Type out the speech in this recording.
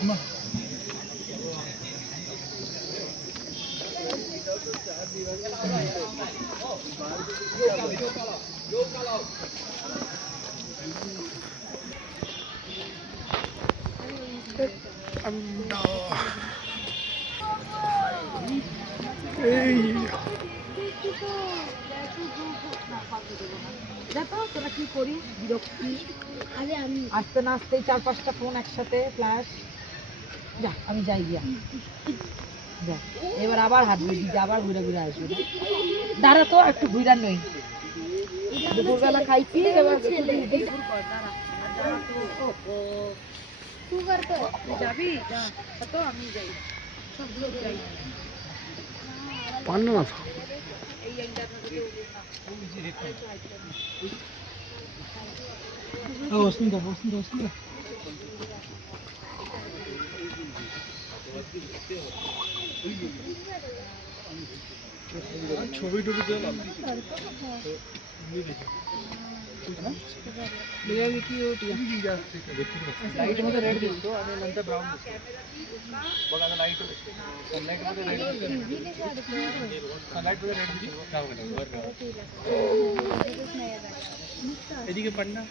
দেখো তোরা কি করিস, বিরক্তি। আসতে না আসতেই 4-5টা ফোন একসাথে ফ্ল্যাশ। যা আমি যাই গিয়া দেখ, এবার আবার হাঁটবে দিদি, আবার ঘুরে ঘুরে আসবে। দাঁড়া তো একটু ঘুরার নই, দুপুরবেলা খাইছি এবার যাবি তো আমি যাই সবগুলো যাই পারল না এই ছবি টবি দিলাম लाइट मध्ये रेड दिसतो आणि नंतर ब्राऊन दिसतो बघ आता लाईट सनलाईट मध्ये रेड दिसतो सनलाईट मध्ये रेड दिसतो एदिके पडना